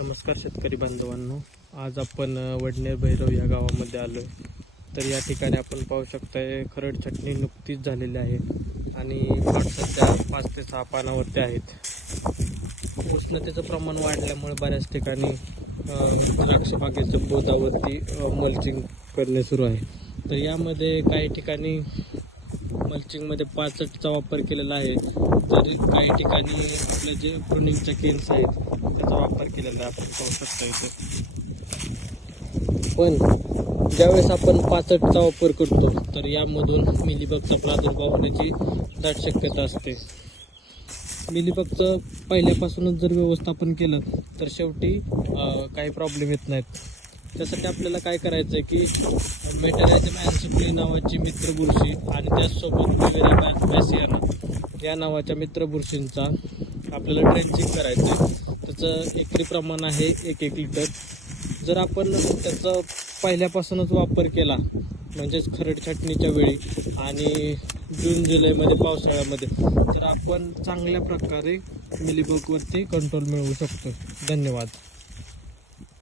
नमस्कार शेतकरी बांधवांनो, आज आपण वडनेर भैरव या गावामध्ये आलो. तर या ठिकाणी आपण पाहू शकताय खरड छटणी नुकतीच झालेली आहे आणि प्लॉट सध्या 5 ते 6 पानावरती आहेत. उष्णतेचं प्रमाण वाढल्यामुळे बऱ्याच ठिकाणी द्राक्ष बागेच्या बोधावरती मल्चिंग करणे सुरू आहे. तर यामध्ये काही ठिकाणी मल्चिंगमध्ये 5चा वापर केलेला आहे, तर काही ठिकाणी आपले जे प्रुनिंगच्या केन्स आहेत त्याचा वापर केलेला आहे. आपण पाहू शकता इथे. पण ज्यावेळेस आपण 5चा वापर करतो तर यामधून मिलीबगचा प्रादुर्भाव होण्याची दाट शक्यता असते. मिलीबगचं पहिल्यापासूनच जर व्यवस्थापन केलं तर शेवटी काही प्रॉब्लेम येत नाहीत. त्यासाठी आपल्याला काय करायचं आहे की मेटॅरायझम अँसिफली नावाची मित्र बुरशी आणि त्याचसोबत बिवेरिया बॅसियाना या नावाच्या मित्र बुरशींचा आपल्याला ड्रेंचिंग करायचं आहे. त्याचं एकरी प्रमाण आहे 1 लिटर. जर आपण त्याचा पहिल्यापासूनच वापर केला म्हणजेच खरड छाटणीच्या वेळी आणि जून जुलैमध्ये पावसाळ्यामध्ये, तर आपण चांगल्या प्रकारे मिलीबगवरती कंट्रोल मिळवू शकतो. धन्यवाद.